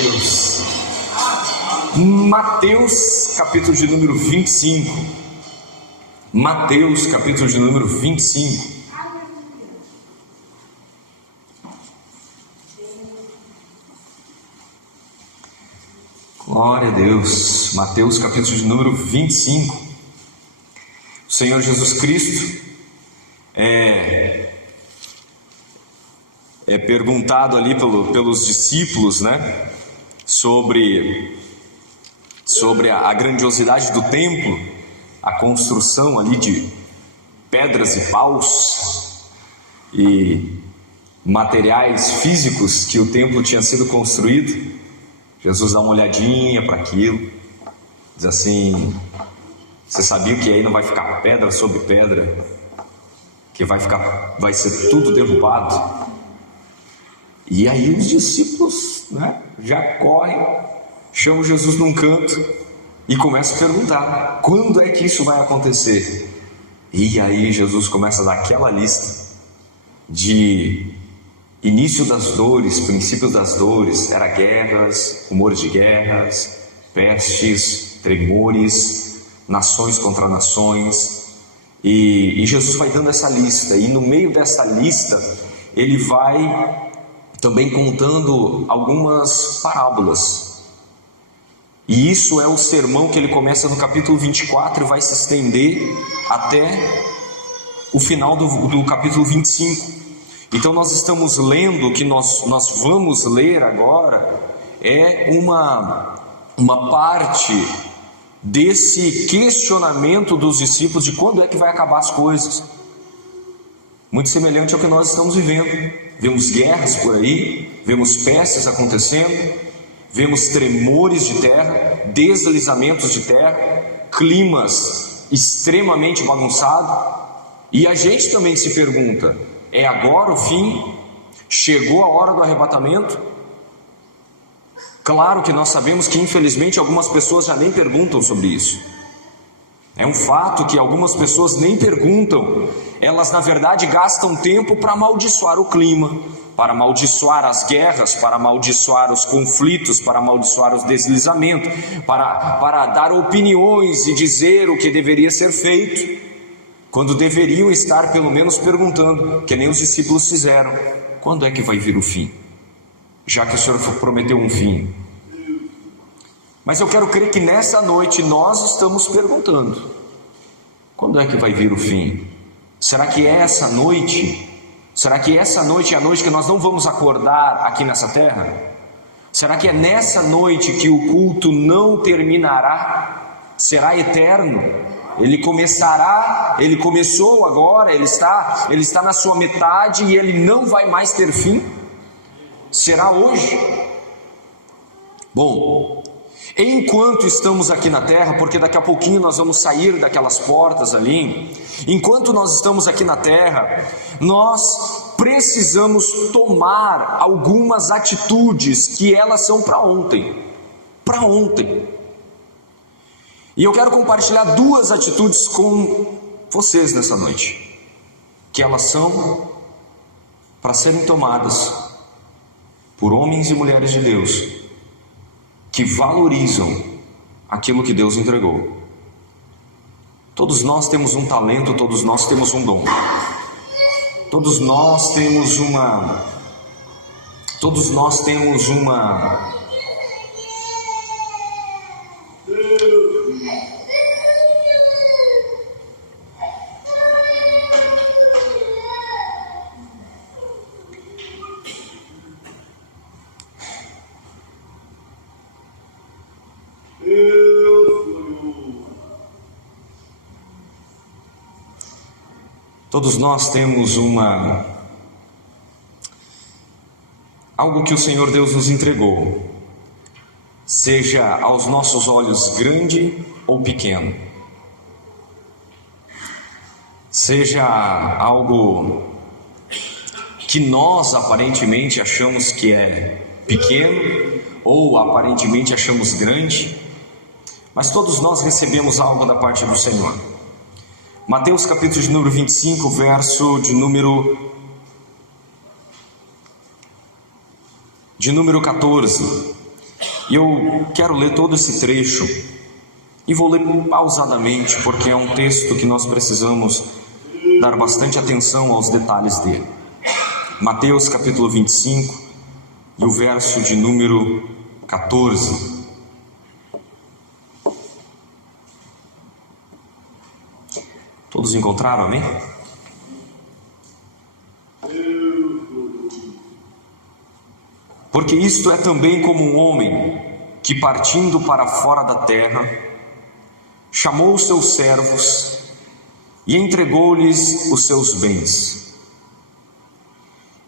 Deus. Mateus, capítulo de número 25. Mateus, capítulo de número 25. Glória a Deus. Mateus, capítulo de número 25. O Senhor Jesus Cristo é perguntado ali pelos discípulos, né, sobre a grandiosidade do templo, a construção ali de pedras e paus e materiais físicos que o templo tinha sido construído. Jesus dá uma olhadinha para aquilo, diz assim: você sabia que aí não vai ficar pedra sobre pedra, que vai ser tudo derrubado? E aí os discípulos, né, já correm, chamam Jesus num canto e começam a perguntar: quando é que isso vai acontecer? E aí Jesus começa a dar aquela lista de início das dores, princípios das dores. Era guerras, rumores de guerras, pestes, tremores, nações contra nações. E Jesus vai dando essa lista, e no meio dessa lista ele vai também contando algumas parábolas. E isso é o sermão que ele começa no capítulo 24 e vai se estender até o final do capítulo 25. Então nós estamos lendo, o que nós vamos ler agora é uma parte desse questionamento dos discípulos de quando é que vai acabar as coisas. Muito semelhante ao que nós estamos vivendo. Vemos guerras por aí, vemos pestes acontecendo, vemos tremores de terra, deslizamentos de terra, climas extremamente bagunçados. E a gente também se pergunta: é agora o fim? Chegou a hora do arrebatamento? Claro que nós sabemos que infelizmente algumas pessoas já nem perguntam sobre isso. É um fato que algumas pessoas nem perguntam. Elas na verdade gastam tempo para amaldiçoar o clima, para amaldiçoar as guerras, para amaldiçoar os conflitos, para amaldiçoar os deslizamentos, para dar opiniões e dizer o que deveria ser feito, quando deveriam estar pelo menos perguntando, que nem os discípulos fizeram: quando é que vai vir o fim? Já que o Senhor prometeu um fim. Mas eu quero crer que nessa noite nós estamos perguntando: quando é que vai vir o fim? Será que é essa noite? Será que essa noite é a noite que nós não vamos acordar aqui nessa terra? Será que é nessa noite que o culto não terminará? Será eterno? Ele começou agora, ele está na sua metade e ele não vai mais ter fim? Será hoje? Bom, enquanto estamos aqui na terra, porque daqui a pouquinho nós vamos sair daquelas portas ali, enquanto nós estamos aqui na terra, nós precisamos tomar algumas atitudes que elas são para ontem. Para ontem. E eu quero compartilhar duas atitudes com vocês nessa noite, que elas são para serem tomadas por homens e mulheres de Deus, que valorizam aquilo que Deus entregou. Todos nós temos um talento, todos nós temos um dom, todos nós temos uma algo que o Senhor Deus nos entregou, seja aos nossos olhos grande ou pequeno, seja algo que nós aparentemente achamos que é pequeno ou aparentemente achamos grande, mas todos nós recebemos algo da parte do Senhor. Mateus capítulo de número 25, verso de número 14. E eu quero ler todo esse trecho, e vou ler pausadamente, porque é um texto que nós precisamos dar bastante atenção aos detalhes dele. Mateus capítulo 25, e o verso de número 14. Todos encontraram, amém? Porque isto é também como um homem que, partindo para fora da terra, chamou os seus servos e entregou-lhes os seus bens.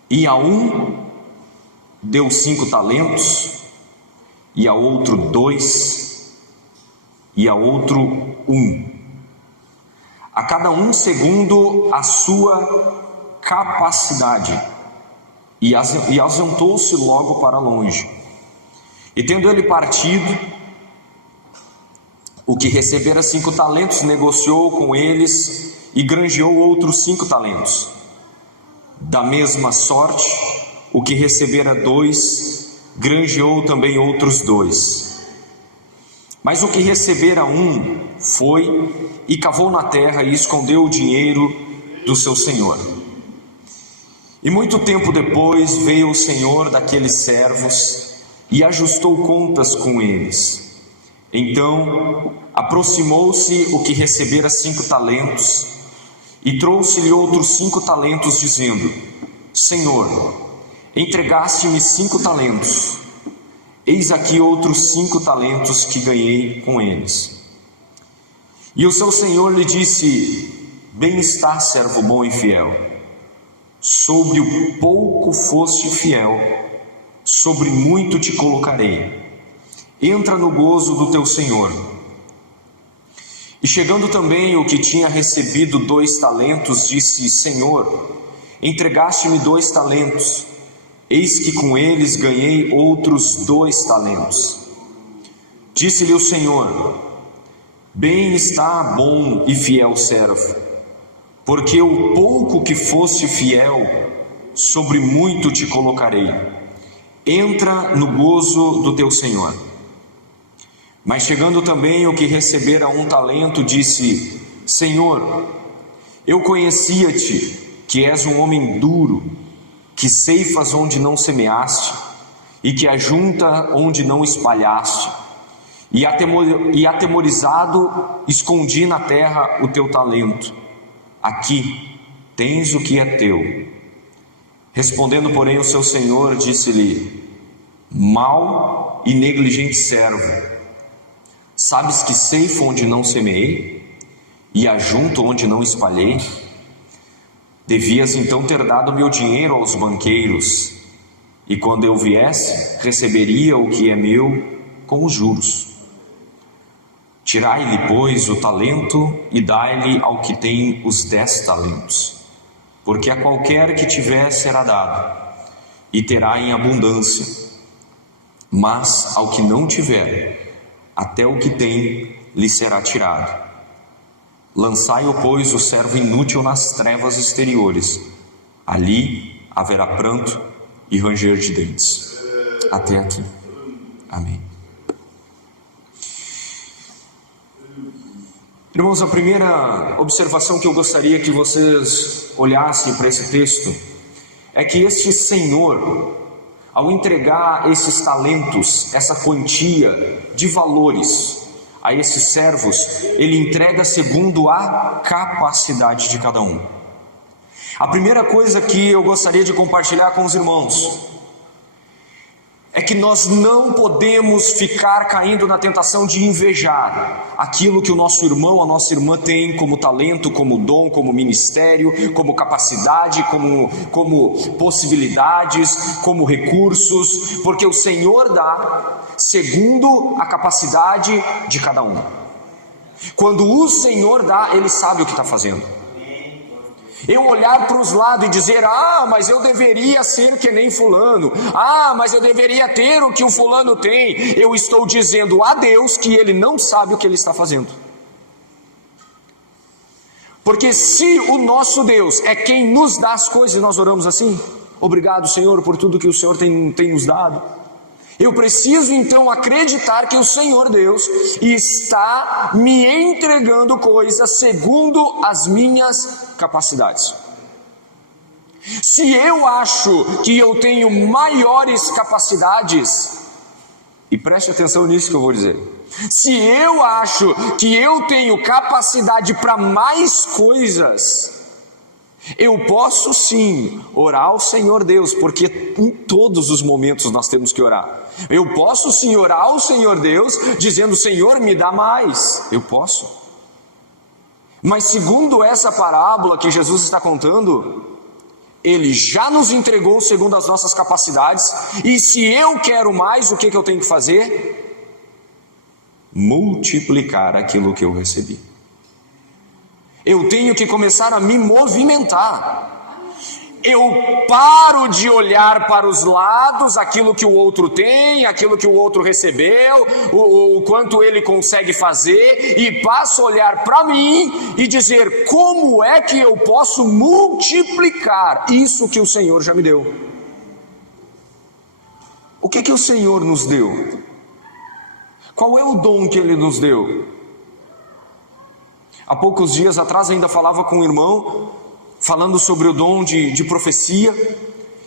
E a um deu 5 talentos, e a outro 2, e a outro 1. A cada um segundo a sua capacidade. E ausentou-se logo para longe. E tendo ele partido, o que recebera 5 talentos negociou com eles e granjeou outros 5 talentos. Da mesma sorte, o que recebera 2, granjeou também outros 2. Mas o que recebera 1 foi e cavou na terra e escondeu o dinheiro do seu senhor. E muito tempo depois veio o senhor daqueles servos e ajustou contas com eles. Então aproximou-se o que recebera 5 talentos e trouxe-lhe outros 5 talentos, dizendo: Senhor, entregaste-me 5 talentos, eis aqui outros 5 talentos que ganhei com eles. E o seu senhor lhe disse: Bem está, servo bom e fiel. Sobre o pouco foste fiel, sobre muito te colocarei. Entra no gozo do teu senhor. E chegando também o que tinha recebido 2 talentos, disse: Senhor, entregaste-me 2 talentos, eis que com eles ganhei outros 2 talentos. Disse-lhe o Senhor: Bem está, bom e fiel servo. Porque o pouco que foste fiel, sobre muito te colocarei. Entra no gozo do teu senhor. Mas chegando também o que recebera 1 talento, disse: Senhor, eu conhecia-te, que és um homem duro, que ceifas onde não semeaste, e que ajunta onde não espalhaste. E atemorizado, escondi na terra o teu talento. Aqui tens o que é teu. Respondendo, porém, o seu senhor, disse-lhe: Mau e negligente servo, sabes que ceifo onde não semeei, e ajunto onde não espalhei? Devias então ter dado meu dinheiro aos banqueiros, e quando eu viesse, receberia o que é meu com os juros. Tirai-lhe, pois, o talento e dai-lhe ao que tem os 10 talentos. Porque a qualquer que tiver será dado, e terá em abundância. Mas ao que não tiver, até o que tem lhe será tirado. Lançai-o, pois, o servo inútil nas trevas exteriores. Ali haverá pranto e ranger de dentes. Até aqui. Amém. Irmãos, a primeira observação que eu gostaria que vocês olhassem para esse texto é que este Senhor, ao entregar esses talentos, essa quantia de valores a esses servos, ele entrega segundo a capacidade de cada um. A primeira coisa que eu gostaria de compartilhar com os irmãos é que nós não podemos ficar caindo na tentação de invejar aquilo que o nosso irmão, a nossa irmã tem como talento, como dom, como ministério, como capacidade, como possibilidades, como recursos, porque o Senhor dá segundo a capacidade de cada um. Quando o Senhor dá, Ele sabe o que está fazendo. Eu olhar para os lados e dizer: mas eu deveria ser que nem fulano, mas eu deveria ter o que o fulano tem. Eu estou dizendo a Deus que Ele não sabe o que Ele está fazendo. Porque se o nosso Deus é quem nos dá as coisas, e nós oramos assim: obrigado, Senhor, por tudo que o Senhor tem nos dado. Eu preciso então acreditar que o Senhor Deus está me entregando coisas segundo as minhas capacidades. Se eu acho que eu tenho maiores capacidades, e preste atenção nisso que eu vou dizer, se eu acho que eu tenho capacidade para mais coisas, eu posso sim orar ao Senhor Deus, porque em todos os momentos nós temos que orar. Eu posso sim orar ao Senhor Deus, dizendo: Senhor, me dá mais. Eu posso. Mas segundo essa parábola que Jesus está contando, Ele já nos entregou segundo as nossas capacidades, e se eu quero mais, o que eu tenho que fazer? Multiplicar aquilo que eu recebi. Eu tenho que começar a me movimentar. Eu paro de olhar para os lados, aquilo que o outro tem, aquilo que o outro recebeu, o quanto ele consegue fazer, e passo a olhar para mim e dizer: como é que eu posso multiplicar isso que o Senhor já me deu? O que o Senhor nos deu? Qual é o dom que Ele nos deu? Há poucos dias atrás ainda falava com um irmão, falando sobre o dom de profecia,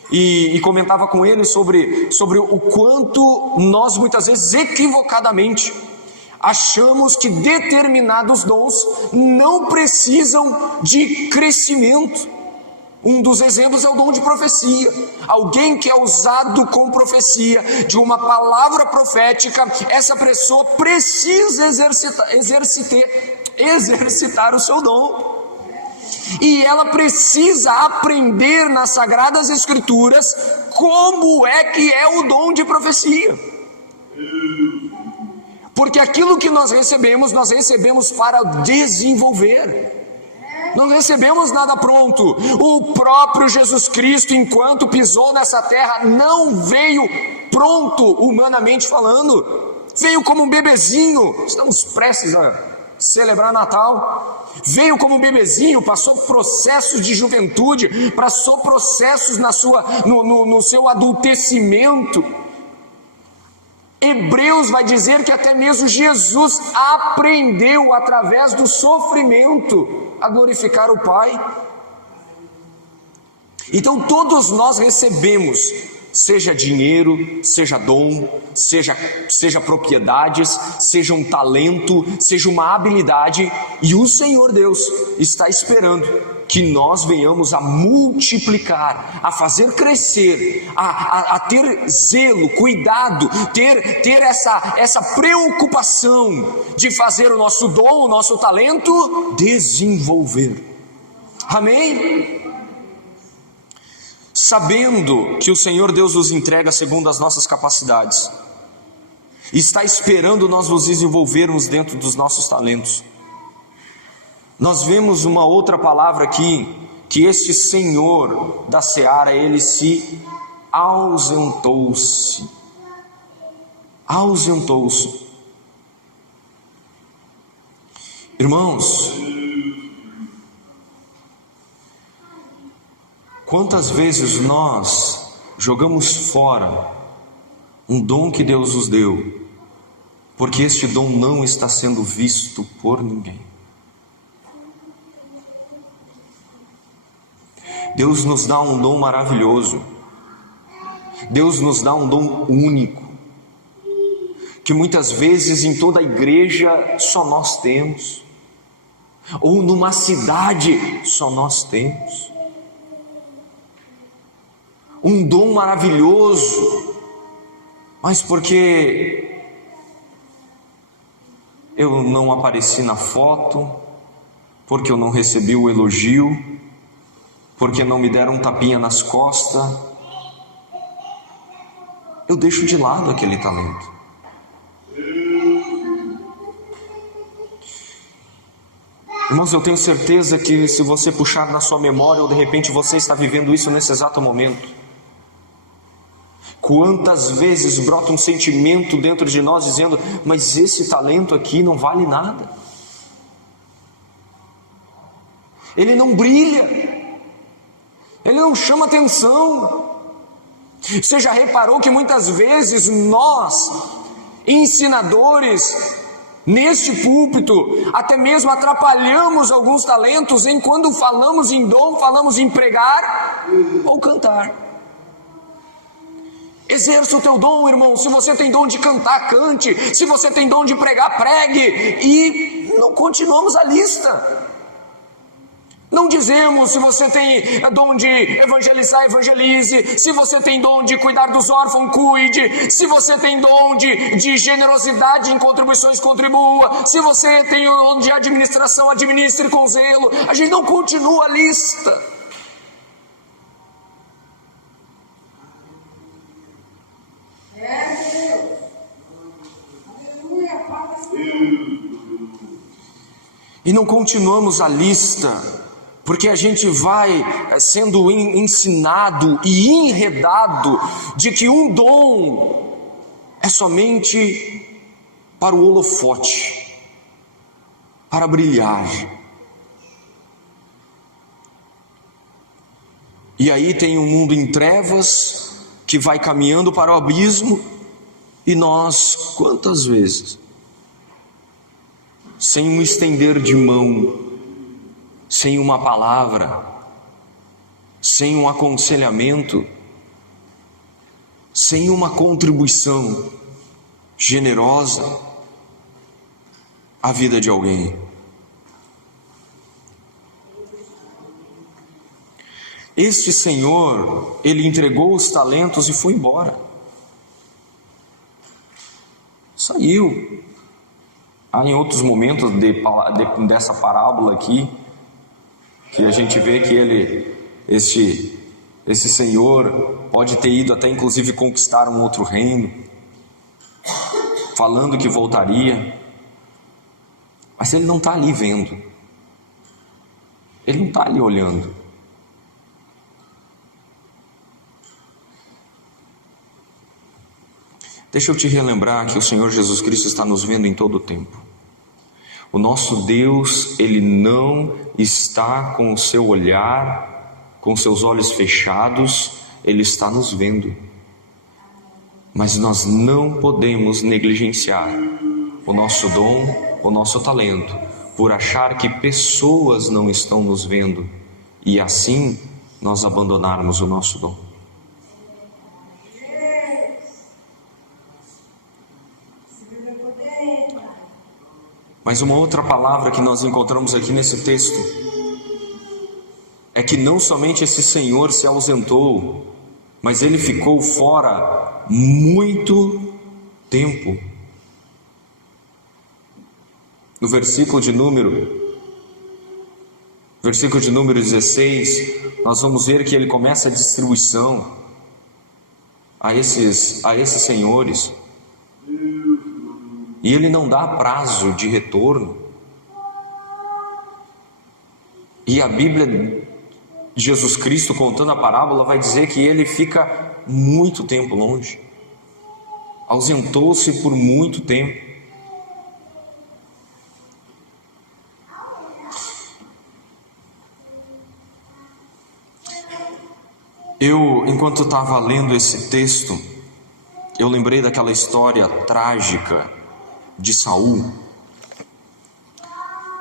e comentava com ele sobre o quanto nós muitas vezes equivocadamente achamos que determinados dons não precisam de crescimento. Um dos exemplos é o dom de profecia. Alguém que é usado com profecia de uma palavra profética, essa pessoa precisa exercitar o seu dom. E ela precisa aprender nas Sagradas Escrituras como é que é o dom de profecia. Porque aquilo que nós recebemos para desenvolver. Não recebemos nada pronto. O próprio Jesus Cristo, enquanto pisou nessa terra, não veio pronto, humanamente falando. Veio como um bebezinho. Estamos prestes a celebrar Natal. Veio como um bebezinho, passou processos de juventude, passou processos no seu adultecimento. Hebreus vai dizer que até mesmo Jesus aprendeu através do sofrimento a glorificar o Pai. Então todos nós recebemos, seja dinheiro, seja dom, seja propriedades, seja um talento, seja uma habilidade, e o Senhor Deus está esperando que nós venhamos a multiplicar, a fazer crescer, a ter zelo, cuidado, ter essa preocupação de fazer o nosso dom, o nosso talento desenvolver. Amém? Sabendo que o Senhor Deus nos entrega segundo as nossas capacidades, está esperando nós nos desenvolvermos dentro dos nossos talentos. Nós vemos uma outra palavra aqui, que este Senhor da seara, ele se ausentou-se. Ausentou-se. Irmãos, quantas vezes nós jogamos fora um dom que Deus nos deu, porque este dom não está sendo visto por ninguém. Deus nos dá um dom maravilhoso. Deus nos dá um dom único, que muitas vezes em toda a igreja só nós temos, ou numa cidade só nós temos. Um dom maravilhoso, mas porque eu não apareci na foto, porque eu não recebi o elogio, porque não me deram um tapinha nas costas, eu deixo de lado aquele talento. Irmãos, eu tenho certeza que se você puxar na sua memória, ou de repente você está vivendo isso nesse exato momento, quantas vezes brota um sentimento dentro de nós dizendo: mas esse talento aqui não vale nada, ele não brilha, ele não chama atenção, Você já reparou que muitas vezes nós, ensinadores, neste púlpito, até mesmo atrapalhamos alguns talentos em quando falamos em dom, falamos em pregar ou cantar. Exerça o teu dom, irmão. Se você tem dom de cantar, cante. Se você tem dom de pregar, pregue. E não continuamos a lista. Não dizemos: se você tem dom de evangelizar, evangelize. Se você tem dom de cuidar dos órfãos, cuide. Se você tem dom de generosidade em contribuições, contribua. Se você tem o dom de administração, administre com zelo. A gente não continua a lista. E não continuamos a lista, porque a gente vai sendo ensinado e enredado de que um dom é somente para o holofote, para brilhar. E aí tem um mundo em trevas que vai caminhando para o abismo, e nós, quantas vezes, sem um estender de mão, sem uma palavra, sem um aconselhamento, sem uma contribuição generosa à vida de alguém. Este senhor, ele entregou os talentos e foi embora. Saiu. Há em outros momentos dessa parábola aqui, que a gente vê que esse senhor pode ter ido até inclusive conquistar um outro reino, falando que voltaria, mas ele não está ali vendo, ele não está ali olhando. Deixa eu te relembrar que o Senhor Jesus Cristo está nos vendo em todo o tempo. O nosso Deus, Ele não está com o seu olhar, com seus olhos fechados, Ele está nos vendo. Mas nós não podemos negligenciar o nosso dom, o nosso talento, por achar que pessoas não estão nos vendo e assim nós abandonarmos o nosso dom. Mas uma outra palavra que nós encontramos aqui nesse texto é que não somente esse senhor se ausentou, mas ele ficou fora muito tempo. No versículo de número 16, nós vamos ver que ele começa a distribuição a esses senhores. E ele não dá prazo de retorno. E a Bíblia, Jesus Cristo contando a parábola, vai dizer que ele fica muito tempo longe. Ausentou-se por muito tempo. Enquanto estava lendo esse texto, eu lembrei daquela história trágica de Saul,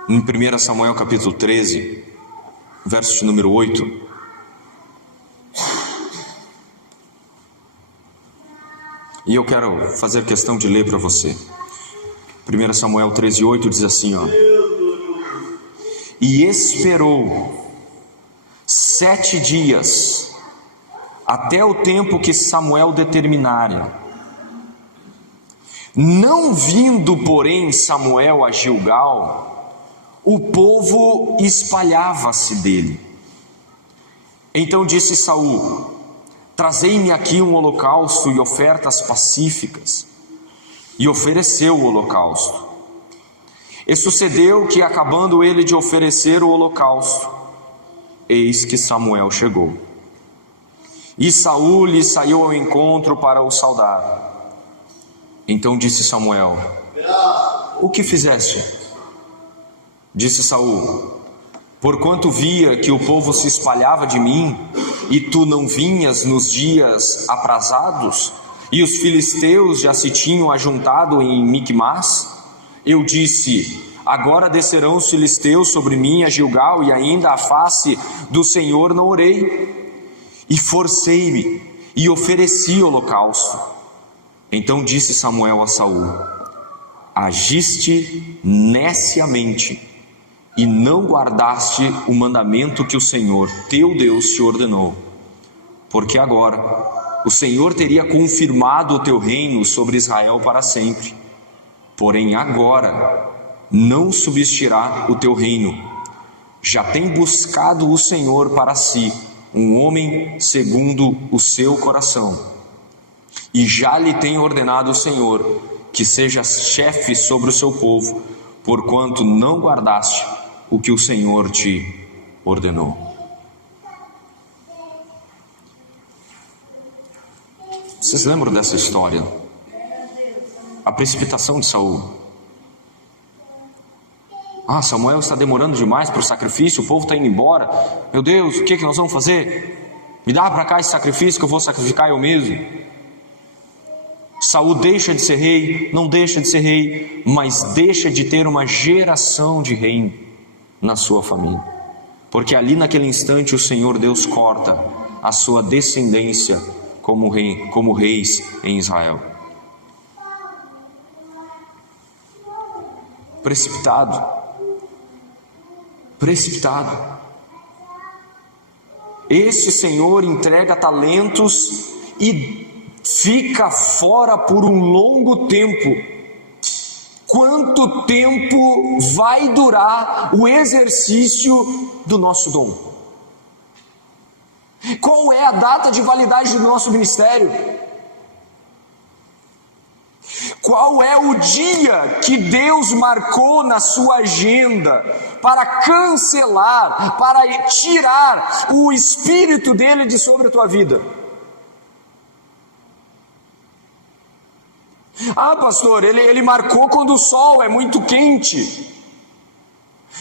em 1 Samuel capítulo 13, verso de número 8. E eu quero fazer questão de ler para você. 1 Samuel 13, 8 diz assim, ó: E esperou 7 dias, até o tempo que Samuel determinara. Não vindo, porém, Samuel a Gilgal, o povo espalhava-se dele. Então disse Saul: Trazei-me aqui um holocausto e ofertas pacíficas. E ofereceu o holocausto. E sucedeu que, acabando ele de oferecer o holocausto, eis que Samuel chegou. E Saul lhe saiu ao encontro para o saudar. Então disse Samuel: O que fizeste? Disse Saul: Porquanto via que o povo se espalhava de mim, e tu não vinhas nos dias aprazados? E os filisteus já se tinham ajuntado em Micmas? Eu disse: agora descerão os filisteus sobre mim a Gilgal, e ainda a face do Senhor não orei. E forcei-me e ofereci holocausto. Então disse Samuel a Saul: agiste neciamente e não guardaste o mandamento que o Senhor teu Deus te ordenou, porque agora o Senhor teria confirmado o teu reino sobre Israel para sempre. Porém agora não subsistirá o teu reino. Já tem buscado o Senhor para si um homem segundo o seu coração, e já lhe tem ordenado o Senhor que seja chefe sobre o seu povo, porquanto não guardaste o que o Senhor te ordenou. Vocês lembram dessa história? A precipitação de Saul. Samuel está demorando demais para o sacrifício, o povo está indo embora. Meu Deus, o que nós vamos fazer? Me dá para cá esse sacrifício que eu vou sacrificar eu mesmo. Saul deixa de ser rei, não deixa de ser rei, mas deixa de ter uma geração de reino na sua família. Porque ali naquele instante o Senhor Deus corta a sua descendência como reis em Israel. Precipitado. Esse Senhor entrega talentos e fica fora por um longo tempo. Quanto tempo vai durar o exercício do nosso dom? Qual é a data de validade do nosso ministério? Qual é o dia que Deus marcou na sua agenda para cancelar, para tirar o Espírito dele de sobre a tua vida? Pastor, ele marcou quando o sol é muito quente.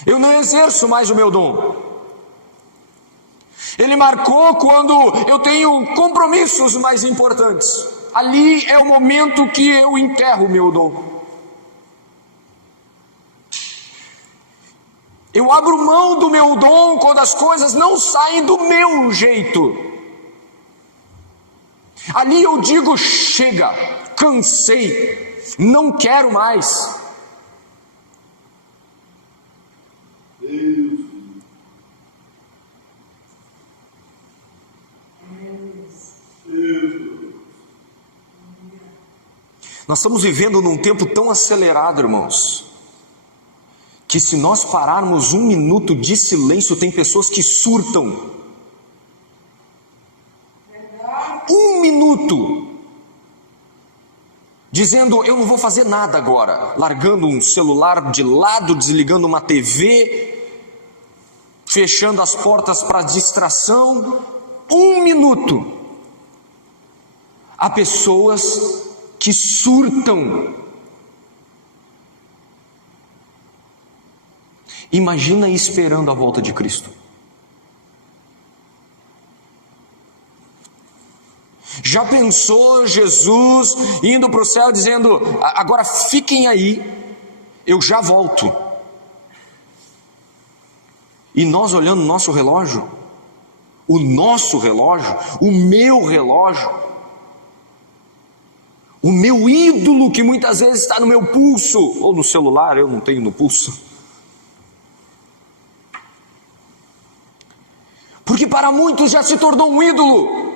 Eu não exerço mais o meu dom. Ele marcou quando eu tenho compromissos mais importantes. Ali é o momento que eu enterro o meu dom. Eu abro mão do meu dom quando as coisas não saem do meu jeito. Ali eu digo: chega, cansei, não quero mais. Nós estamos vivendo num tempo tão acelerado, irmãos, que se nós pararmos um minuto de silêncio, tem pessoas que surtam. Um minuto, dizendo: eu não vou fazer nada agora, largando um celular de lado, desligando uma TV, fechando as portas para distração. Um minuto. Há pessoas que surtam. Imagina esperando a volta de Cristo. Já pensou Jesus indo para o céu dizendo: agora fiquem aí, eu já volto. E nós olhando o nosso relógio, o meu relógio, o meu ídolo que muitas vezes está no meu pulso, ou no celular, eu não tenho no pulso. Porque para muitos já se tornou um ídolo.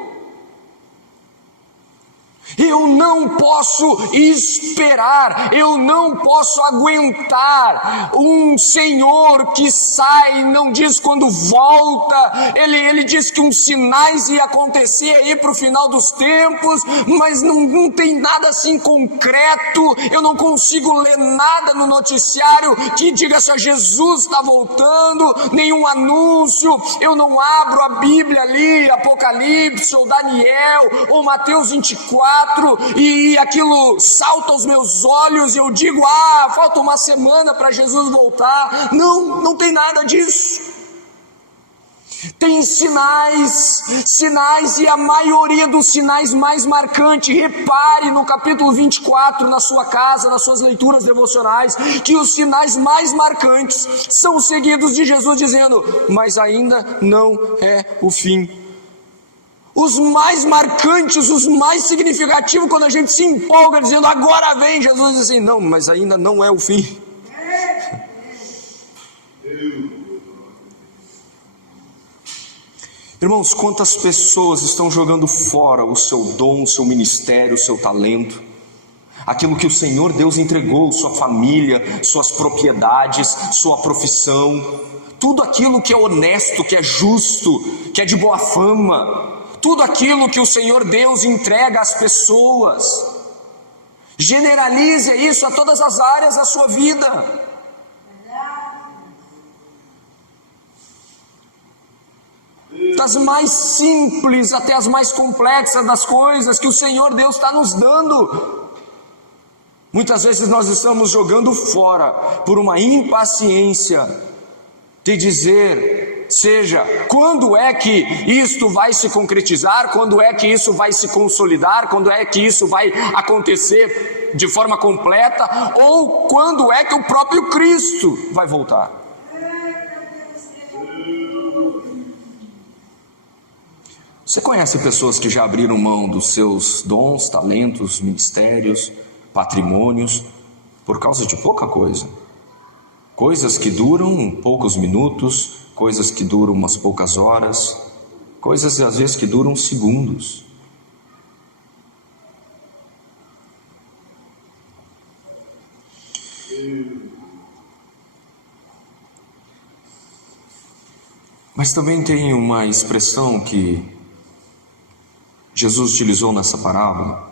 Eu não posso esperar, eu não posso aguentar um Senhor que sai, não diz quando volta, ele diz que uns sinais iam acontecer aí para o final dos tempos, mas não tem nada assim concreto. Eu não consigo ler nada no noticiário que diga se Jesus está voltando, nenhum anúncio. Eu não abro a Bíblia ali, Apocalipse ou Daniel ou Mateus 24, e aquilo salta aos meus olhos e eu digo: falta uma semana para Jesus voltar. Não tem nada disso. Tem sinais, e a maioria dos sinais mais marcantes, repare no capítulo 24, na sua casa, nas suas leituras devocionais, que os sinais mais marcantes são seguidos de Jesus dizendo: mas ainda não é o fim. Os mais marcantes, os mais significativos, quando a gente se empolga dizendo agora vem, Jesus diz assim: não, mas ainda não é o fim. Irmãos, quantas pessoas estão jogando fora o seu dom, o seu ministério, o seu talento, aquilo que o Senhor Deus entregou, sua família, suas propriedades, sua profissão, tudo aquilo que é honesto, que é justo, que é de boa fama, tudo aquilo que o Senhor Deus entrega às pessoas. Generalize isso a todas as áreas da sua vida. Das mais simples até as mais complexas das coisas que o Senhor Deus está nos dando. Muitas vezes nós estamos jogando fora por uma impaciência de dizer, quando é que isto vai se concretizar, quando é que isso vai se consolidar, quando é que isso vai acontecer de forma completa, ou quando é que o próprio Cristo vai voltar. Você conhece pessoas que já abriram mão dos seus dons, talentos, ministérios, patrimônios, por causa de pouca coisa? Coisas que duram poucos minutos, coisas que duram umas poucas horas, coisas às vezes que duram segundos. Mas também tem uma expressão que Jesus utilizou nessa parábola,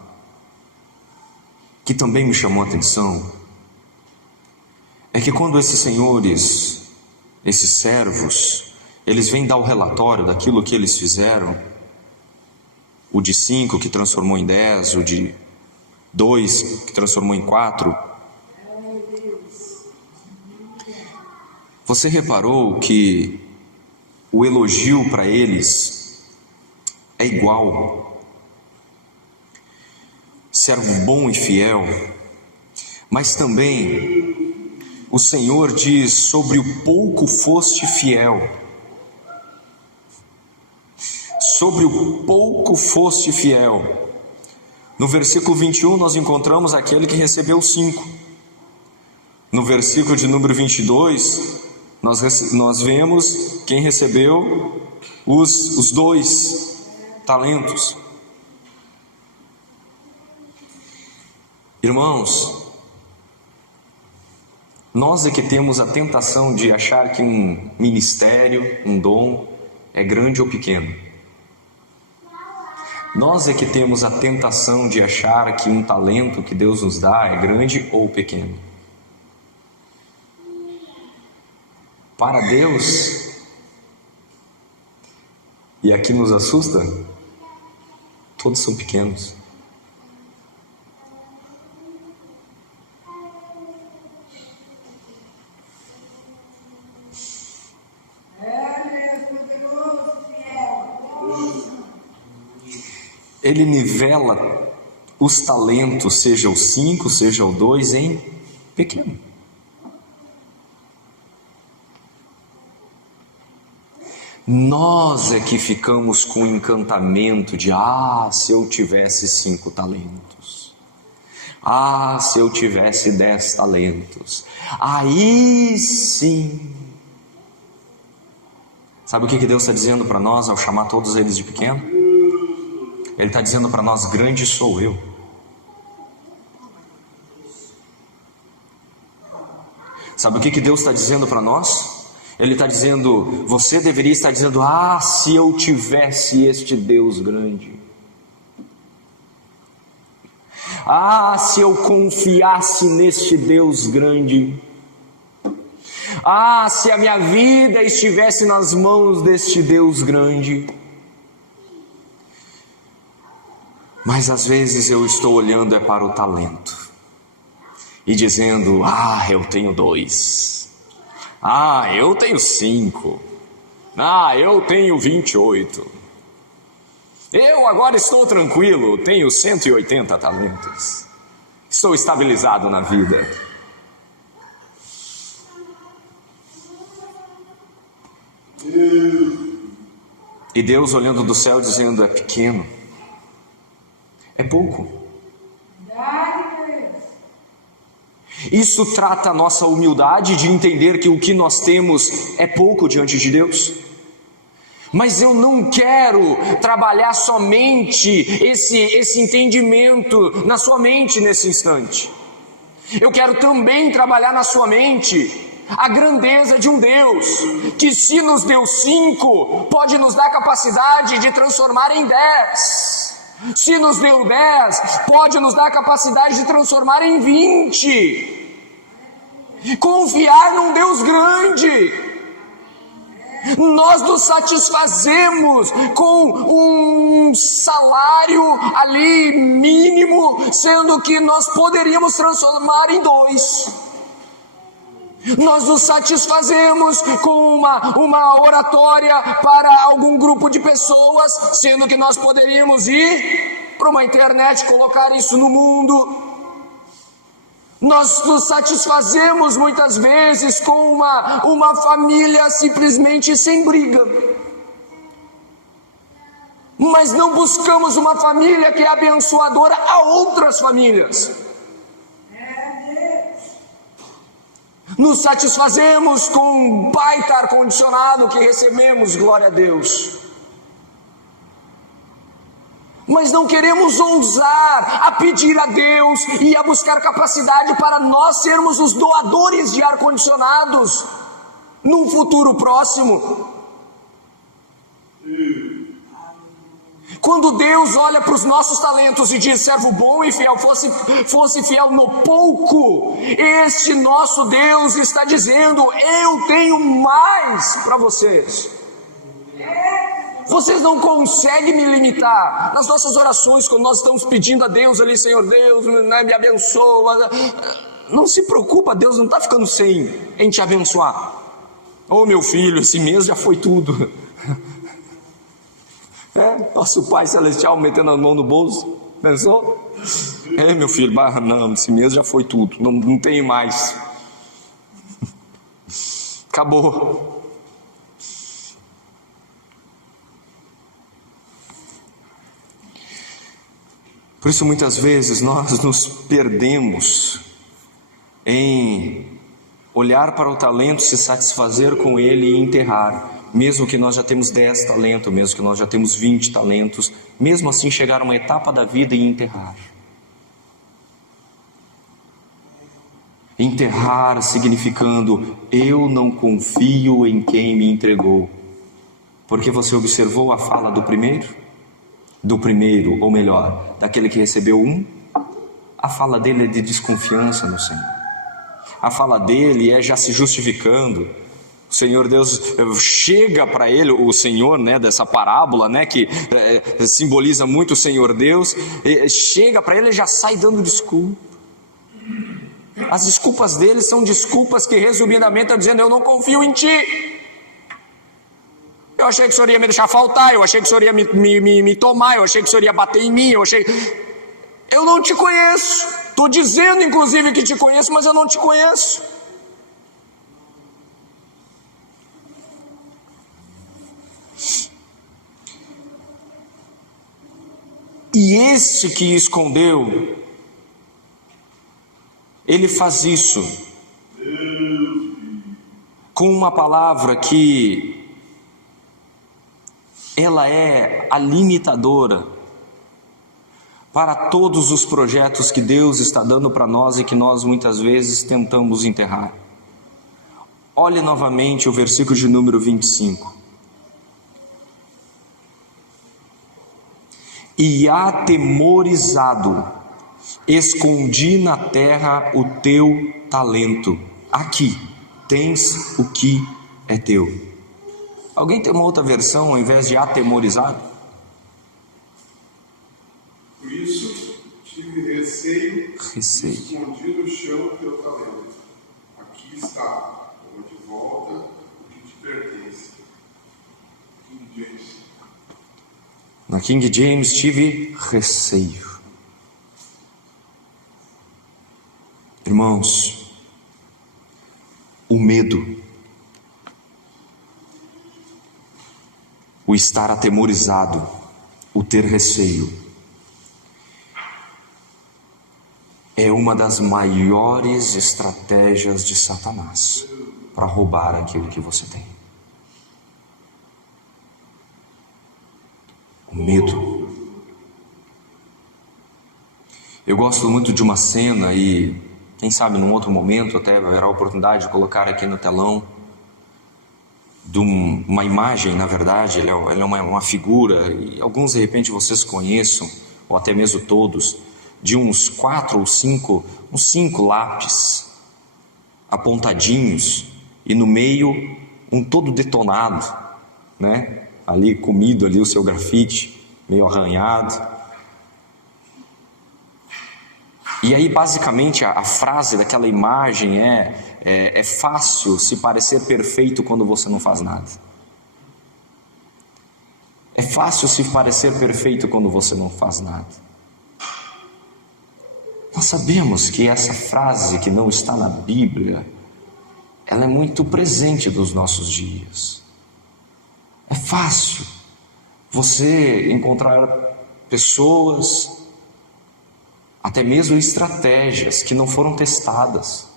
que também me chamou a atenção, é que quando esses senhores, esses servos, eles vêm dar o relatório daquilo que eles fizeram, o de 5 que transformou em 10, o de 2 que transformou em 4, você reparou que o elogio para eles é igual? Servo bom e fiel. Mas também o Senhor diz: sobre o pouco foste fiel. Sobre o pouco foste fiel. No versículo 21 nós encontramos aquele que recebeu 5. No versículo de número 22 nós vemos quem recebeu os 2 talentos. Irmãos, nós é que temos a tentação de achar que um ministério, um dom, é grande ou pequeno. Nós é que temos a tentação de achar que um talento que Deus nos dá é grande ou pequeno. Para Deus, e aqui nos assusta, todos são pequenos. Ele nivela os talentos, seja o 5, seja o 2, em pequeno. Nós é que ficamos com o encantamento de: se eu tivesse 5 talentos, se eu tivesse 10 talentos, aí sim. Sabe o que Deus está dizendo para nós ao chamar todos eles de pequeno? Ele está dizendo para nós: grande sou eu. Sabe o que Deus está dizendo para nós? Ele está dizendo: você deveria estar dizendo: se eu tivesse este Deus grande, se eu confiasse neste Deus grande, se a minha vida estivesse nas mãos deste Deus grande. Mas às vezes eu estou olhando para o talento e dizendo: eu tenho 2, eu tenho 5, Eu tenho 28. Eu agora estou tranquilo, tenho 180 talentos. Estou estabilizado na vida. E Deus olhando do céu dizendo: é pequeno, é pouco. Isso trata a nossa humildade de entender que o que nós temos é pouco diante de Deus. Mas eu não quero trabalhar somente esse entendimento na sua mente nesse instante. Eu quero também trabalhar na sua mente a grandeza de um Deus, que se nos deu 5, pode nos dar capacidade de transformar em 10. Se nos deu 10, pode nos dar capacidade de transformar em 20. Confiar num Deus grande. Nós nos satisfazemos com um salário ali mínimo, sendo que nós poderíamos transformar em 2. Nós nos satisfazemos com uma oratória para algum grupo de pessoas, sendo que nós poderíamos ir para uma internet, colocar isso no mundo. Nós nos satisfazemos muitas vezes com uma família simplesmente sem briga, mas não buscamos uma família que é abençoadora a outras famílias. Nos satisfazemos com um baita ar-condicionado que recebemos, glória a Deus, mas não queremos ousar a pedir a Deus e a buscar capacidade para nós sermos os doadores de ar-condicionados num futuro próximo. Quando Deus olha para os nossos talentos e diz: servo bom e fiel, fosse fiel no pouco, este nosso Deus está dizendo: eu tenho mais para vocês. Vocês não conseguem me limitar. Nas nossas orações, quando nós estamos pedindo a Deus ali: Senhor Deus, me abençoa, não se preocupa, Deus não está ficando sem em te abençoar. Meu filho, esse mês já foi tudo. Nosso Pai Celestial metendo a mão no bolso. Pensou? Meu filho, não, esse mês já foi tudo, não tem mais. Acabou. Por isso muitas vezes nós nos perdemos em olhar para o talento, se satisfazer com ele e enterrar. Mesmo que nós já temos 10 talentos, mesmo que nós já temos 20 talentos, mesmo assim chegar a uma etapa da vida e enterrar. Enterrar significando: eu não confio em quem me entregou. Porque você observou a fala do primeiro? Ou melhor, daquele que recebeu 1, a fala dele é de desconfiança no Senhor. A fala dele é já se justificando. O Senhor Deus chega para ele, o Senhor, dessa parábola, que simboliza muito o Senhor Deus, chega para ele e já sai dando desculpa. As desculpas dele são desculpas que resumidamente estão dizendo: eu não confio em ti. Eu achei que o Senhor ia me deixar faltar, eu achei que o Senhor ia me tomar, eu achei que o Senhor ia bater em mim, eu não te conheço. Estou dizendo inclusive que te conheço, mas eu não te conheço. E esse que escondeu, ele faz isso com uma palavra que ela é a limitadora para todos os projetos que Deus está dando para nós e que nós muitas vezes tentamos enterrar. Olhe novamente o versículo de número 25. E atemorizado, escondi na terra o teu talento. Aqui tens o que é teu. Alguém tem uma outra versão ao invés de atemorizado? Por isso tive receio. Escondi no chão o teu talento. Aqui está, vou de volta o que te pertence. Na King James, tive receio. Irmãos, o medo, o estar atemorizado, o ter receio, é uma das maiores estratégias de Satanás para roubar aquilo que você tem. O medo. Eu gosto muito de uma cena e quem sabe num outro momento até haverá a oportunidade de colocar aqui no telão de uma imagem, na verdade, ela é uma figura, e alguns de repente vocês conheçam, ou até mesmo todos, de uns 4 ou 5, uns 5 lápis apontadinhos e no meio um todo detonado, né? Ali comido ali o seu grafite, meio arranhado. E aí basicamente a frase daquela imagem é fácil se parecer perfeito quando você não faz nada. É fácil se parecer perfeito quando você não faz nada. Nós sabemos que essa frase que não está na Bíblia, ela é muito presente nos nossos dias. É fácil você encontrar pessoas, até mesmo estratégias que não foram testadas,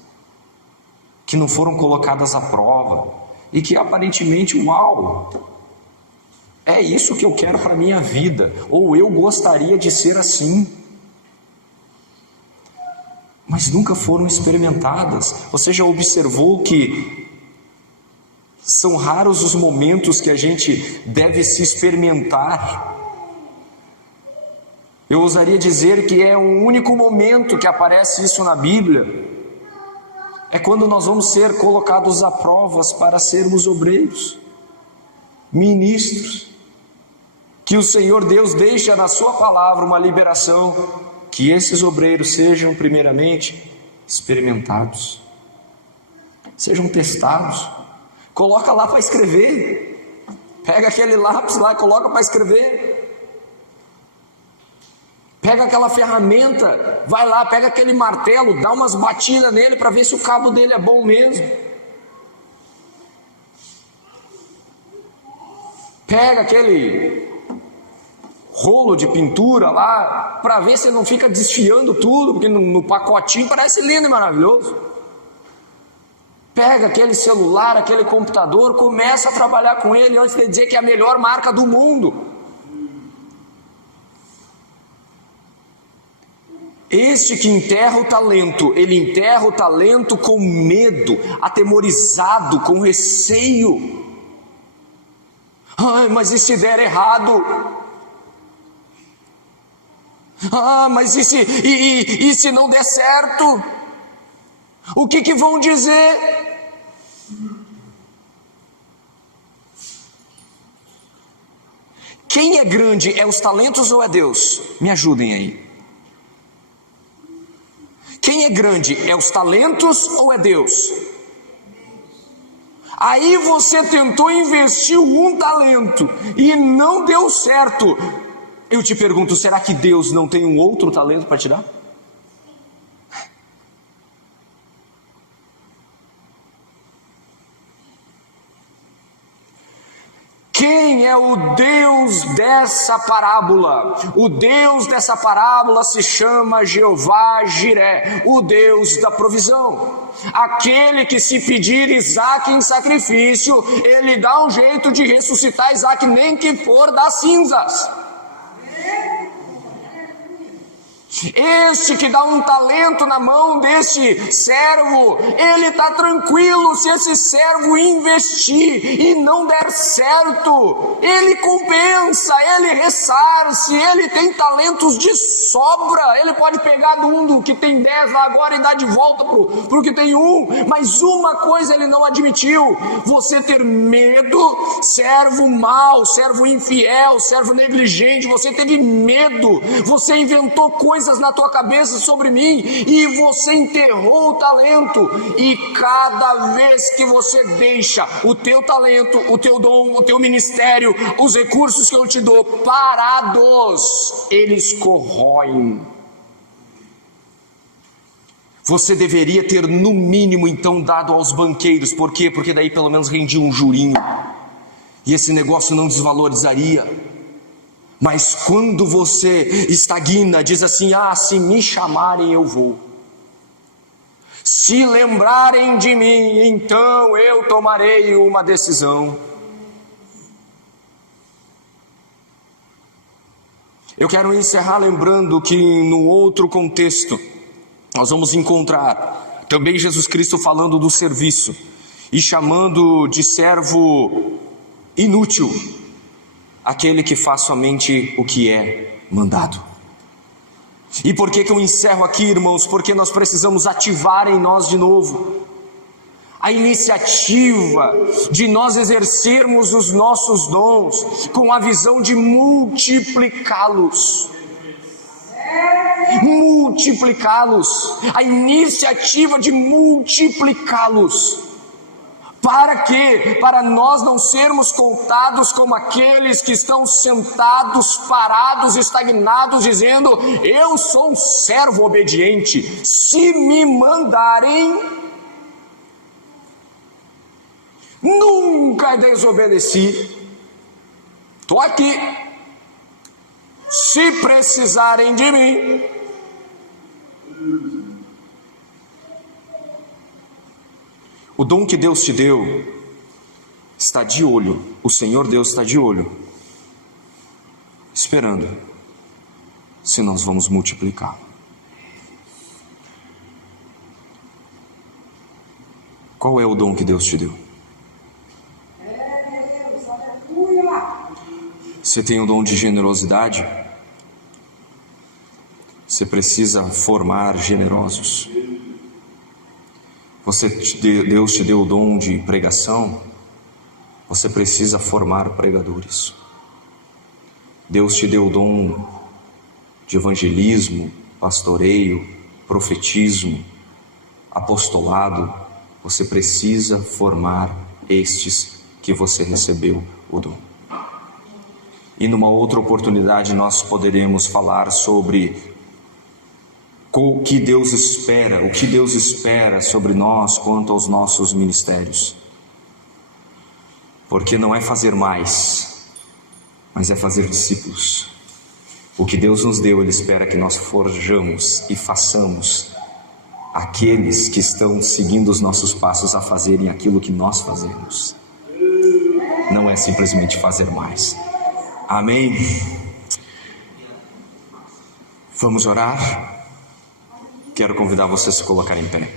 que não foram colocadas à prova e que aparentemente, uau, é isso que eu quero para a minha vida, ou eu gostaria de ser assim, mas nunca foram experimentadas. Você já observou que são raros os momentos que a gente deve se experimentar? Eu ousaria dizer que é o único momento que aparece isso na Bíblia. É quando nós vamos ser colocados à provas para sermos obreiros, ministros, que o Senhor Deus deixa na sua palavra uma liberação, que esses obreiros sejam primeiramente experimentados, sejam testados. Coloca lá para escrever, pega aquele lápis lá e coloca para escrever, pega aquela ferramenta, vai lá, pega aquele martelo, dá umas batidas nele para ver se o cabo dele é bom mesmo, pega aquele rolo de pintura lá, para ver se não fica desfiando tudo, porque no pacotinho parece lindo e maravilhoso. Pega aquele celular, aquele computador, começa a trabalhar com ele antes de dizer que é a melhor marca do mundo. Este que enterra o talento, ele enterra o talento com medo, atemorizado, com receio. Ai, mas e se der errado? Ah, mas e se não der certo? O que vão dizer? Quem é grande, é os talentos ou é Deus? Me ajudem aí. Quem é grande, é os talentos ou é Deus? Aí você tentou investir um talento e não deu certo. Eu te pergunto, será que Deus não tem um outro talento para te dar? Quem é o Deus dessa parábola? O Deus dessa parábola se chama Jeová Jiré, o Deus da provisão. Aquele que, se pedir Isaque em sacrifício, ele dá um jeito de ressuscitar Isaque, nem que for das cinzas. Este que dá um talento na mão desse servo, ele está tranquilo se esse servo investir e não der certo, ele compensa, ele ressarce, ele tem talentos de sobra, ele pode pegar do que tem 10 lá agora e dar de volta pro que tem 1, mas uma coisa ele não admitiu: você ter medo, servo mau, servo infiel, servo negligente, você teve medo, você inventou coisas coisas na tua cabeça sobre mim, e você enterrou o talento, e cada vez que você deixa o teu talento, o teu dom, o teu ministério, os recursos que eu te dou parados, eles corroem. Você deveria ter no mínimo então dado aos banqueiros. Por quê? Porque daí pelo menos rendia um jurinho, e esse negócio não desvalorizaria. Mas quando você estagna, diz assim: se me chamarem eu vou, se lembrarem de mim, então eu tomarei uma decisão. Eu quero encerrar lembrando que no outro contexto nós vamos encontrar também Jesus Cristo falando do serviço e chamando de servo inútil aquele que faz somente o que é mandado. E por que eu encerro aqui, irmãos? Porque nós precisamos ativar em nós de novo a iniciativa de nós exercermos os nossos dons com a visão de multiplicá-los. A iniciativa de multiplicá-los. Para quê? Para nós não sermos contados como aqueles que estão sentados, parados, estagnados, dizendo: eu sou um servo obediente, se me mandarem, nunca desobedeci, estou aqui, se precisarem de mim. O dom que Deus te deu está de olho, o Senhor Deus está de olho, esperando se nós vamos multiplicar. Qual é o dom que Deus te deu? Você tem o dom de generosidade? Você precisa formar generosos. Deus te deu o dom de pregação, você precisa formar pregadores. Deus te deu o dom de evangelismo, pastoreio, profetismo, apostolado, você precisa formar estes que você recebeu o dom. E numa outra oportunidade nós poderemos falar sobre o que Deus espera sobre nós quanto aos nossos ministérios. Porque não é fazer mais, mas é fazer discípulos. O que Deus nos deu, Ele espera que nós forjamos e façamos aqueles que estão seguindo os nossos passos a fazerem aquilo que nós fazemos. Não é simplesmente fazer mais. Amém? Vamos orar? Quero convidar você a se colocar em pé.